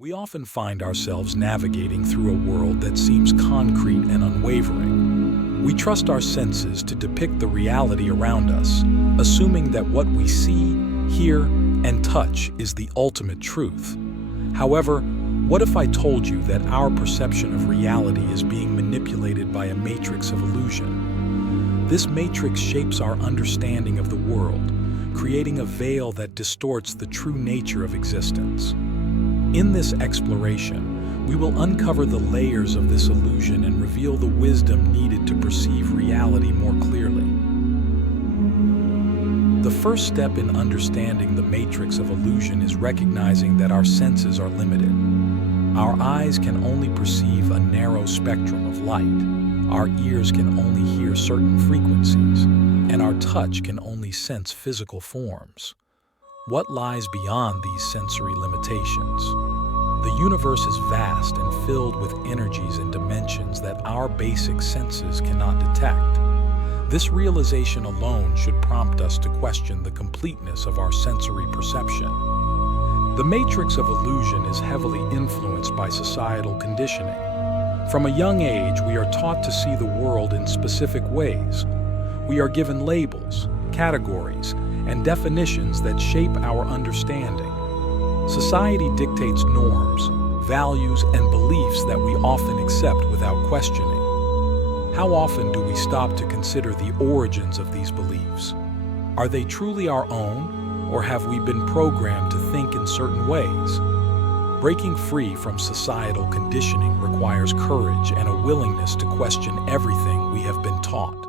We often find ourselves navigating through a world that seems concrete and unwavering. We trust our senses to depict the reality around us, assuming that what we see, hear, and touch is the ultimate truth. However, what if I told you that our perception of reality is being manipulated by a matrix of illusion? This matrix shapes our understanding of the world, creating a veil that distorts the true nature of existence. In this exploration, we will uncover the layers of this illusion and reveal the wisdom needed to perceive reality more clearly. The first step in understanding the matrix of illusion is recognizing that our senses are limited. Our eyes can only perceive a narrow spectrum of light. Our ears can only hear certain frequencies, and our touch can only sense physical forms. What lies beyond these sensory limitations? The universe is vast and filled with energies and dimensions that our basic senses cannot detect. This realization alone should prompt us to question the completeness of our sensory perception. The matrix of illusion is heavily influenced by societal conditioning. From a young age, we are taught to see the world in specific ways. We are given labels, categories, and definitions that shape our understanding. Society dictates norms, values, and beliefs that we often accept without questioning. How often do we stop to consider the origins of these beliefs? Are they truly our own, or have we been programmed to think in certain ways? Breaking free from societal conditioning requires courage and a willingness to question everything we have been taught.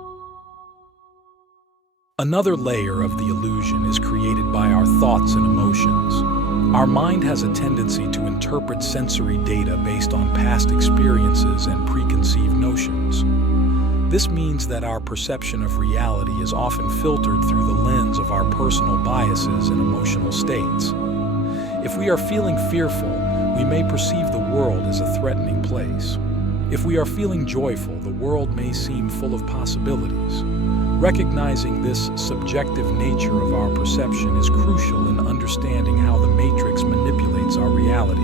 Another layer of the illusion is created by our thoughts and emotions. Our mind has a tendency to interpret sensory data based on past experiences and preconceived notions. This means that our perception of reality is often filtered through the lens of our personal biases and emotional states. If we are feeling fearful, we may perceive the world as a threatening place. If we are feeling joyful, the world may seem full of possibilities. Recognizing this subjective nature of our perception is crucial in understanding how the matrix manipulates our reality.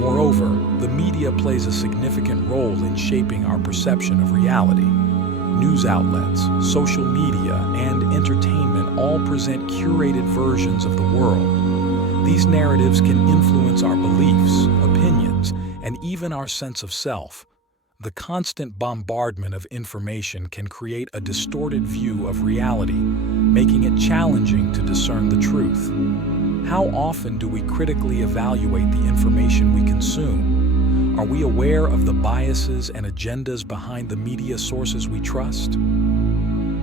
Moreover, the media plays a significant role in shaping our perception of reality. News outlets, social media, and entertainment all present curated versions of the world. These narratives can influence our beliefs, opinions, and even our sense of self. The constant bombardment of information can create a distorted view of reality, making it challenging to discern the truth. How often do we critically evaluate the information we consume? Are we aware of the biases and agendas behind the media sources we trust?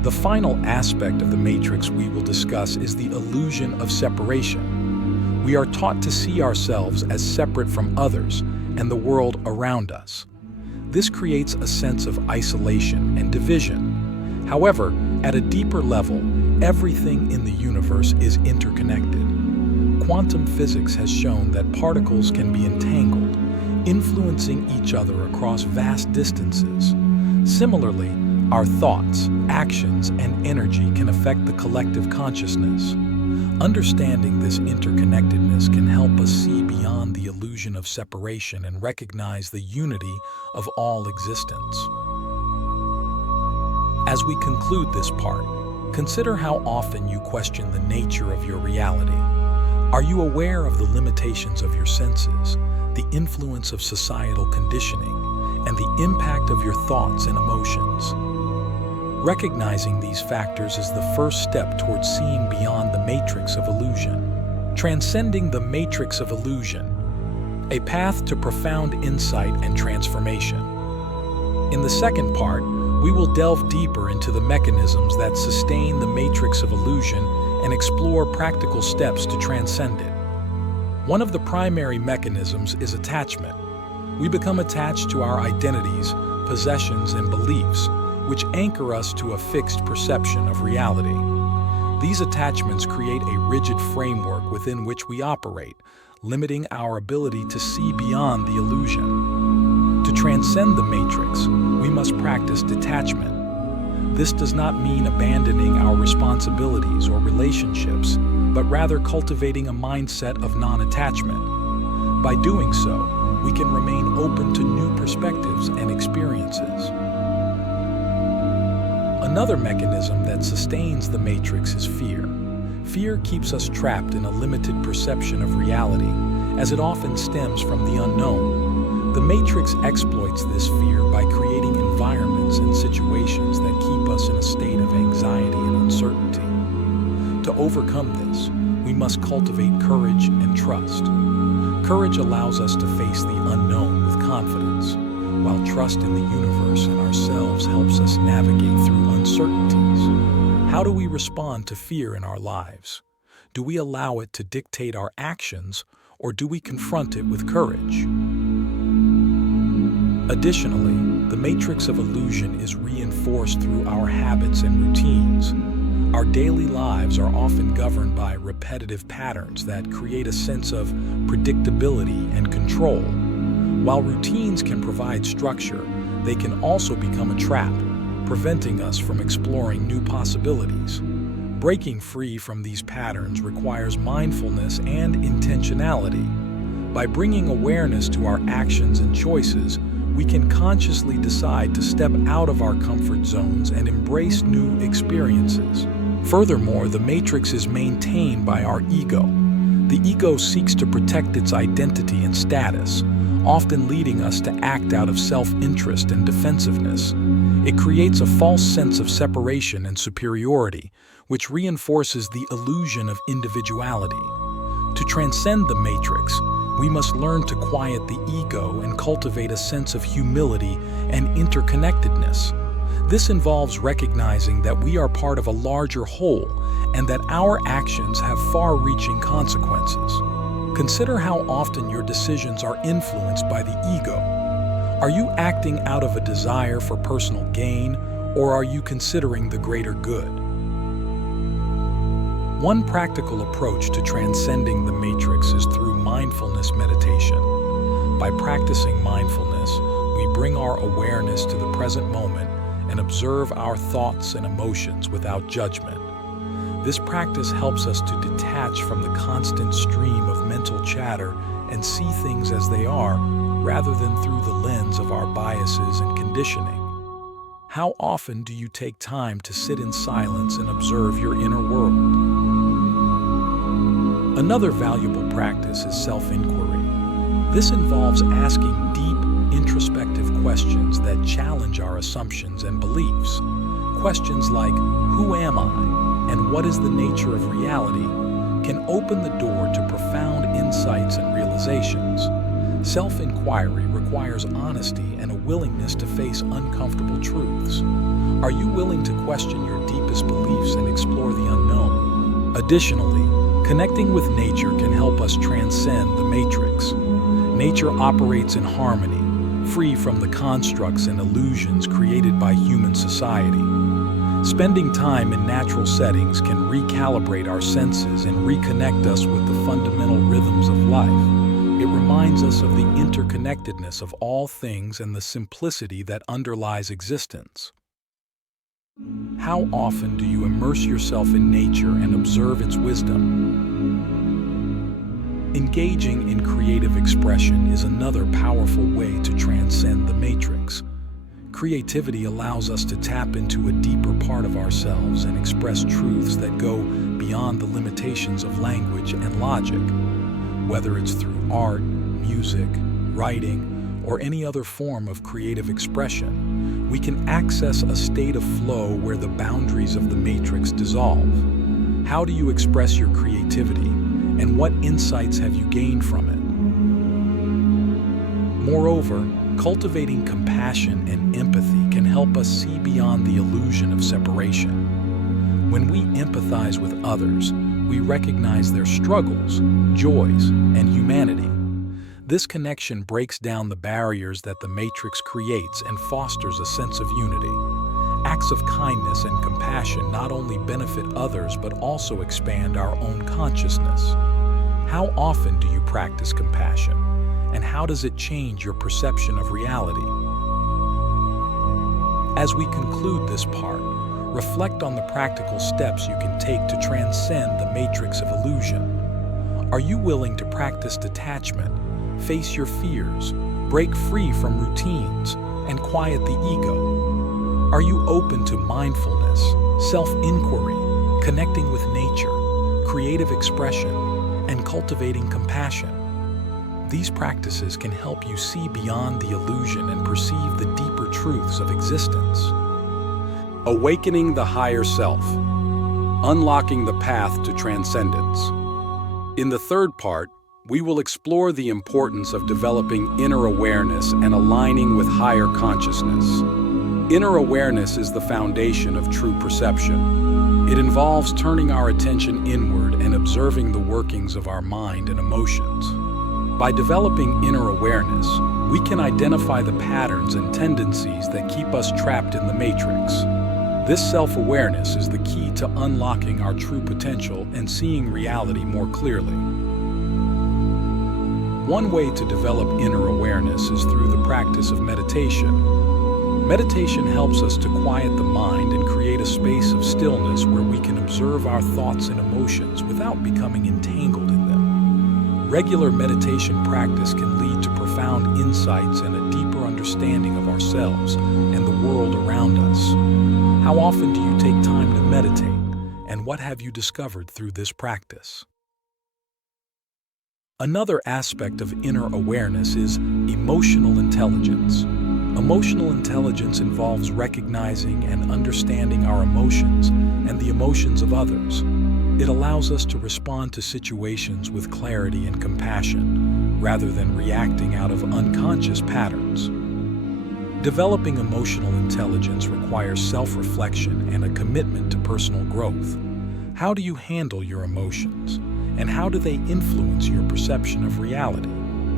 The final aspect of the matrix we will discuss is the illusion of separation. We are taught to see ourselves as separate from others and the world around us. This creates a sense of isolation and division. However, at a deeper level, everything in the universe is interconnected. Quantum physics has shown that particles can be entangled, influencing each other across vast distances. Similarly, our thoughts, actions, and energy can affect the collective consciousness. Understanding this interconnectedness can help us see beyond the illusion of separation and recognize the unity of all existence. As we conclude this part, consider how often you question the nature of your reality. Are you aware of the limitations of your senses, the influence of societal conditioning, and the impact of your thoughts and emotions? Recognizing these factors is the first step towards seeing beyond the matrix of illusion. Transcending the matrix of illusion, a path to profound insight and transformation. In the second part, we will delve deeper into the mechanisms that sustain the matrix of illusion and explore practical steps to transcend it. One of the primary mechanisms is attachment. We become attached to our identities, possessions, and beliefs, which anchor us to a fixed perception of reality. These attachments create a rigid framework within which we operate, limiting our ability to see beyond the illusion. To transcend the matrix, we must practice detachment. This does not mean abandoning our responsibilities or relationships, but rather cultivating a mindset of non-attachment. By doing so, we can remain open to new perspectives and experiences. Another mechanism that sustains the matrix is fear. Fear keeps us trapped in a limited perception of reality, as it often stems from the unknown. The matrix exploits this fear by creating environments and situations that keep us in a state of anxiety and uncertainty. To overcome this, we must cultivate courage and trust. Courage allows us to face the unknown with confidence, while trust in the universe and ourselves helps us navigate through uncertainties. How do we respond to fear in our lives? Do we allow it to dictate our actions, or do we confront it with courage? Additionally, the matrix of illusion is reinforced through our habits and routines. Our daily lives are often governed by repetitive patterns that create a sense of predictability and control. While routines can provide structure, they can also become a trap, preventing us from exploring new possibilities. Breaking free from these patterns requires mindfulness and intentionality. By bringing awareness to our actions and choices, we can consciously decide to step out of our comfort zones and embrace new experiences. Furthermore, the matrix is maintained by our ego. The ego seeks to protect its identity and status, often leading us to act out of self-interest and defensiveness. It creates a false sense of separation and superiority, which reinforces the illusion of individuality. To transcend the matrix, we must learn to quiet the ego and cultivate a sense of humility and interconnectedness. This involves recognizing that we are part of a larger whole and that our actions have far-reaching consequences. Consider how often your decisions are influenced by the ego. Are you acting out of a desire for personal gain, or are you considering the greater good? One practical approach to transcending the matrix is through mindfulness meditation. By practicing mindfulness, we bring our awareness to the present moment and observe our thoughts and emotions without judgment. This practice helps us to detach from the constant stream of mental chatter and see things as they are, rather than through the lens of our biases and conditioning. How often do you take time to sit in silence and observe your inner world? Another valuable practice is self-inquiry. This involves asking deep, introspective questions that challenge our assumptions and beliefs. Questions like, who am I? And what is the nature of reality? Can open the door to profound insights and realizations. Self-inquiry requires honesty and a willingness to face uncomfortable truths. Are you willing to question your deepest beliefs and explore the unknown? Additionally, connecting with nature can help us transcend the matrix. Nature operates in harmony, free from the constructs and illusions created by human society. Spending time in natural settings can recalibrate our senses and reconnect us with the fundamental rhythms of life. It reminds us of the interconnectedness of all things and the simplicity that underlies existence. How often do you immerse yourself in nature and observe its wisdom? Engaging in creative expression is another powerful way to transcend the matrix. Creativity allows us to tap into a deeper part of ourselves and express truths that go beyond the limitations of language and logic. Whether it's through art, music, writing, or any other form of creative expression, we can access a state of flow where the boundaries of the matrix dissolve. How do you express your creativity, and what insights have you gained from it? Moreover, cultivating compassion and empathy can help us see beyond the illusion of separation. When we empathize with others, we recognize their struggles, joys, and humanity. This connection breaks down the barriers that the matrix creates and fosters a sense of unity. Acts of kindness and compassion not only benefit others but also expand our own consciousness. How often do you practice compassion? And how does it change your perception of reality? As we conclude this part, reflect on the practical steps you can take to transcend the matrix of illusion. Are you willing to practice detachment, face your fears, break free from routines, and quiet the ego? Are you open to mindfulness, self-inquiry, connecting with nature, creative expression, and cultivating compassion? These practices can help you see beyond the illusion and perceive the deeper truths of existence. Awakening the higher self. Unlocking the path to transcendence. In the third part, we will explore the importance of developing inner awareness and aligning with higher consciousness. Inner awareness is the foundation of true perception. It involves turning our attention inward and observing the workings of our mind and emotions. By developing inner awareness, we can identify the patterns and tendencies that keep us trapped in the matrix. This self-awareness is the key to unlocking our true potential and seeing reality more clearly. One way to develop inner awareness is through the practice of meditation. Meditation helps us to quiet the mind and create a space of stillness where we can observe our thoughts and emotions without becoming entangled in them. Regular meditation practice can lead to profound insights and a deeper understanding of ourselves and the world around us. How often do you take time to meditate, and what have you discovered through this practice? Another aspect of inner awareness is emotional intelligence. Emotional intelligence involves recognizing and understanding our emotions and the emotions of others. It allows us to respond to situations with clarity and compassion, rather than reacting out of unconscious patterns. Developing emotional intelligence requires self-reflection and a commitment to personal growth. How do you handle your emotions, and how do they influence your perception of reality?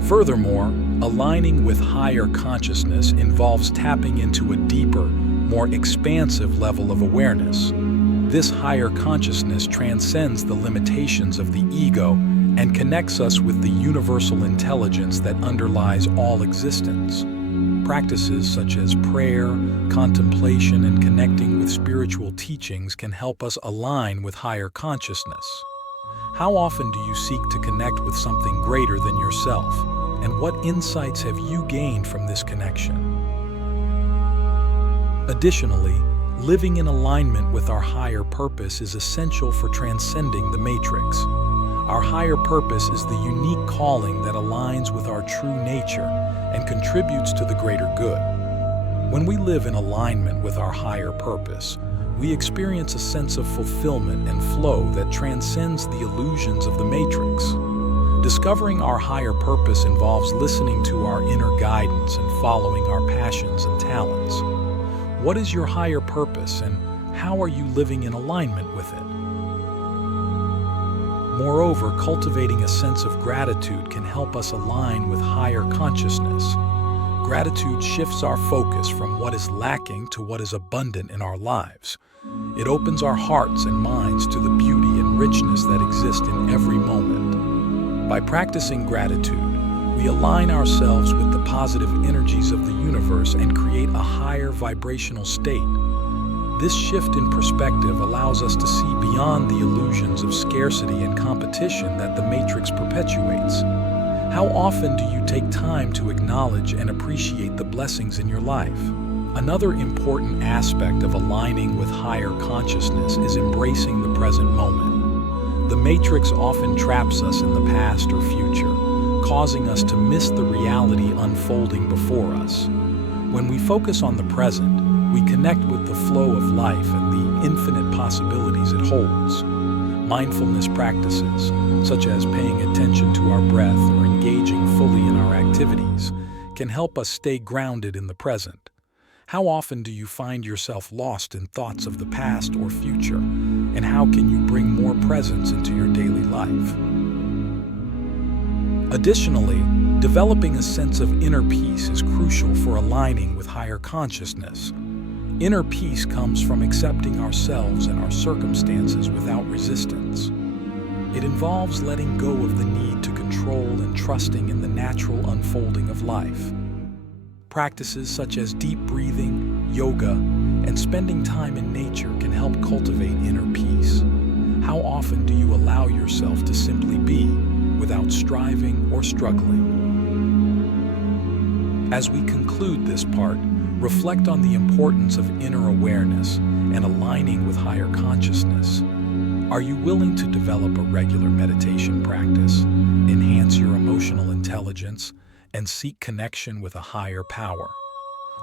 Furthermore, aligning with higher consciousness involves tapping into a deeper, more expansive level of awareness. This higher consciousness transcends the limitations of the ego and connects us with the universal intelligence that underlies all existence. Practices such as prayer, contemplation, and connecting with spiritual teachings can help us align with higher consciousness. How often do you seek to connect with something greater than yourself? And what insights have you gained from this connection? Additionally, living in alignment with our higher purpose is essential for transcending the matrix. Our higher purpose is the unique calling that aligns with our true nature and contributes to the greater good. When we live in alignment with our higher purpose, we experience a sense of fulfillment and flow that transcends the illusions of the matrix. Discovering our higher purpose involves listening to our inner guidance and following our passions and talents. What is your higher purpose, and how are you living in alignment with it? Moreover, cultivating a sense of gratitude can help us align with higher consciousness. Gratitude shifts our focus from what is lacking to what is abundant in our lives. It opens our hearts and minds to the beauty and richness that exist in every moment. By practicing gratitude, we align ourselves with the positive energies of the universe and create a higher vibrational state. This shift in perspective allows us to see beyond the illusions of scarcity and competition that the matrix perpetuates. How often do you take time to acknowledge and appreciate the blessings in your life? Another important aspect of aligning with higher consciousness is embracing the present moment. The matrix often traps us in the past or future, causing us to miss the reality unfolding before us. When we focus on the present, we connect with the flow of life and the infinite possibilities it holds. Mindfulness practices, such as paying attention to our breath or engaging fully in our activities, can help us stay grounded in the present. How often do you find yourself lost in thoughts of the past or future, and how can you bring more presence into your daily life? Additionally, developing a sense of inner peace is crucial for aligning with higher consciousness. Inner peace comes from accepting ourselves and our circumstances without resistance. It involves letting go of the need to control and trusting in the natural unfolding of life. Practices such as deep breathing, yoga, and spending time in nature can help cultivate inner peace. How often do you allow yourself to simply be without striving or struggling? As we conclude this part, reflect on the importance of inner awareness and aligning with higher consciousness. Are you willing to develop a regular meditation practice, enhance your emotional intelligence, and seek connection with a higher power?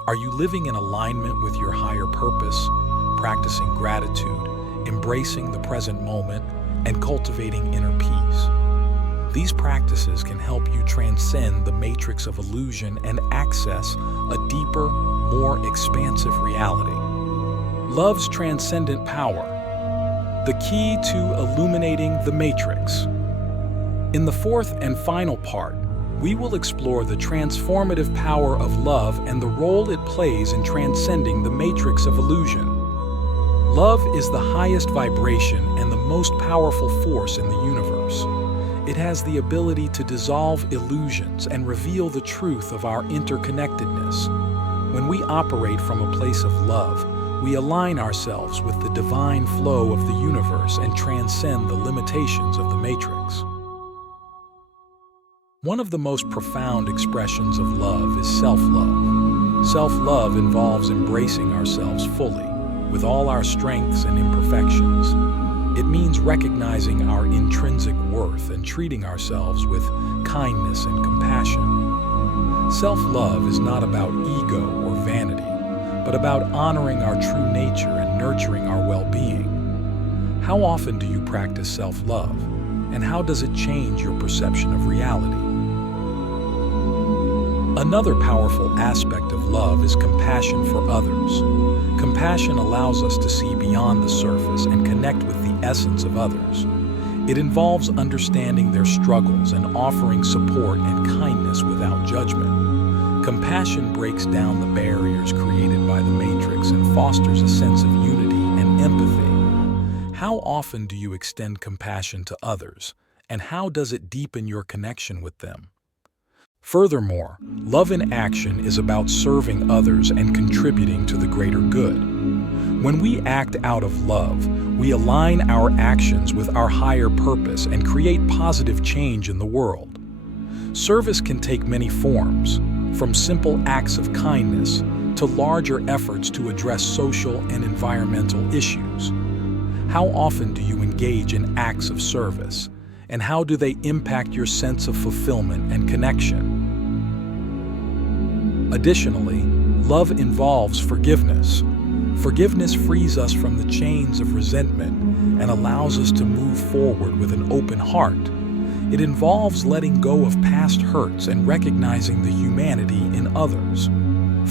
Are you living in alignment with your higher purpose, practicing gratitude, embracing the present moment, and cultivating inner peace? These practices can help you transcend the matrix of illusion and access a deeper, more expansive reality. Love's transcendent power, the key to illuminating the matrix. In the fourth and final part, we will explore the transformative power of love and the role it plays in transcending the matrix of illusion. Love is the highest vibration and the most powerful force in the universe. It has the ability to dissolve illusions and reveal the truth of our interconnectedness. When we operate from a place of love, we align ourselves with the divine flow of the universe and transcend the limitations of the matrix. One of the most profound expressions of love is self-love. Self-love involves embracing ourselves fully, with all our strengths and imperfections. It means recognizing our intrinsic worth and treating ourselves with kindness and compassion. Self-love is not about ego or vanity, but about honoring our true nature and nurturing our well-being. How often do you practice self-love, and how does it change your perception of reality? Another powerful aspect of love is compassion for others. Compassion allows us to see beyond the surface and connect with the essence of others. It involves understanding their struggles and offering support and kindness without judgment. Compassion breaks down the barriers created by the matrix and fosters a sense of unity and empathy. How often do you extend compassion to others, and how does it deepen your connection with them? Furthermore, love in action is about serving others and contributing to the greater good. When we act out of love, we align our actions with our higher purpose and create positive change in the world. Service can take many forms, from simple acts of kindness to larger efforts to address social and environmental issues. How often do you engage in acts of service, and how do they impact your sense of fulfillment and connection? Additionally, love involves forgiveness. Forgiveness frees us from the chains of resentment and allows us to move forward with an open heart. It involves letting go of past hurts and recognizing the humanity in others.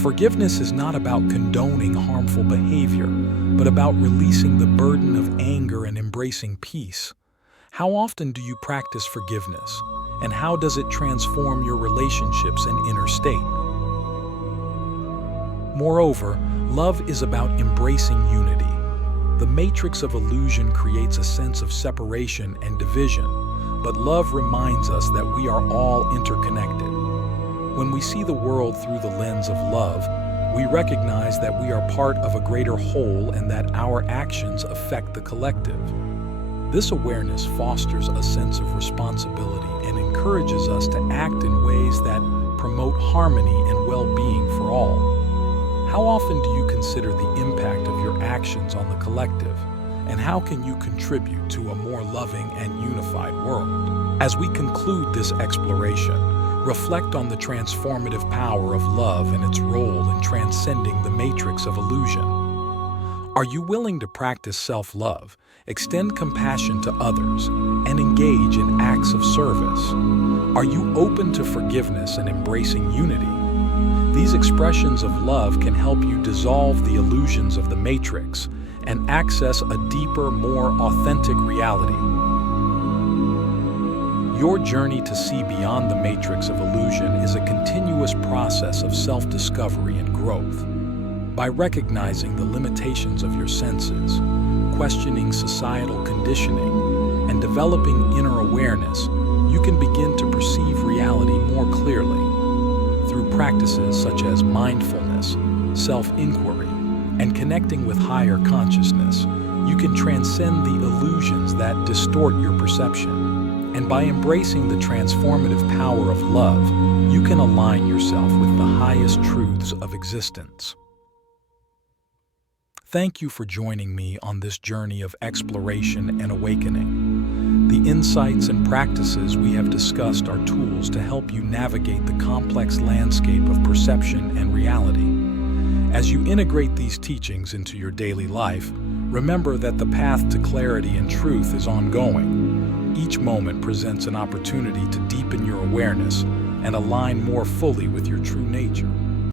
Forgiveness is not about condoning harmful behavior, but about releasing the burden of anger and embracing peace. How often do you practice forgiveness, and how does it transform your relationships and inner state? Moreover, love is about embracing unity. The matrix of illusion creates a sense of separation and division, but love reminds us that we are all interconnected. When we see the world through the lens of love, we recognize that we are part of a greater whole and that our actions affect the collective. This awareness fosters a sense of responsibility and encourages us to act in ways that promote harmony and well-being for all. How often do you consider the impact of your actions on the collective, and how can you contribute to a more loving and unified world? As we conclude this exploration, reflect on the transformative power of love and its role in transcending the matrix of illusion. Are you willing to practice self-love, extend compassion to others, and engage in acts of service? Are you open to forgiveness and embracing unity? These expressions of love can help you dissolve the illusions of the matrix and access a deeper, more authentic reality. Your journey to see beyond the matrix of illusion is a continuous process of self-discovery and growth. By recognizing the limitations of your senses, questioning societal conditioning, and developing inner awareness, you can begin to perceive reality more clearly. Through practices such as mindfulness, self-inquiry, and connecting with higher consciousness, you can transcend the illusions that distort your perception. And by embracing the transformative power of love, you can align yourself with the highest truths of existence. Thank you for joining me on this journey of exploration and awakening. The insights and practices we have discussed are tools to help you navigate the complex landscape of perception and reality. As you integrate these teachings into your daily life, remember that the path to clarity and truth is ongoing. Each moment presents an opportunity to deepen your awareness and align more fully with your true nature.